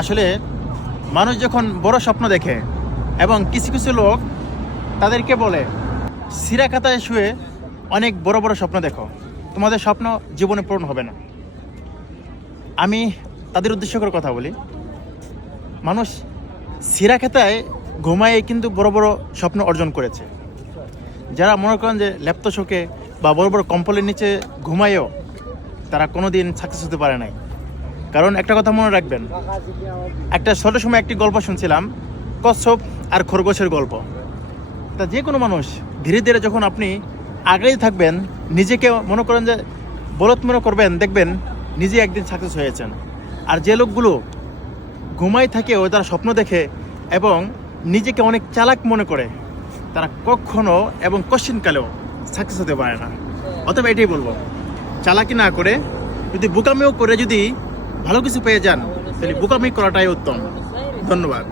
আসলে মানুষ যখন বড় স্বপ্ন দেখে এবং কিছু কিছু লোক তাদেরকে বলে সিরা খাতায় শুয়ে অনেক বড় বড় স্বপ্ন দেখো, তোমাদের স্বপ্ন জীবনে পূরণ হবে না। আমি তাদের উদ্দেশ্য করে কথা বলি, মানুষ সিরা খাতায় ঘুমায় কিন্তু বড় বড় স্বপ্ন অর্জন করেছে। যারা মনে করেন যে ল্যাপ্ত শোকে বা বড় বড় কম্বলের নিচে ঘুমায়ও তারা কোনো দিন সাকসেস হতে পারে নাই। কারণ একটা কথা মনে রাখবেন, একটা ছোট সময় একটি গল্প শুনছিলাম, কচ্ছপ আর খরগোশের গল্প। তা যে কোনো মানুষ ধীরে ধীরে যখন আপনি আগেই থাকবেন, নিজেকে মনে করেন যে বলত মনে করবেন, দেখবেন নিজে একদিন সাকসেস হয়েছেন। আর যে লোকগুলো ঘুমাই থাকে ও তারা স্বপ্ন দেখে এবং নিজেকে অনেক চালাক মনে করে, তারা কখনো এবং কোশ্চিনকালেও সাকসেস হতে পারে না। অথবা এটাই বলবো, চালাকি না করে যদি বোকামিও করে যদি ভালো কিছু পেয়ে যান, তাহলে বোকামি করাটাই উত্তম। ধন্যবাদ।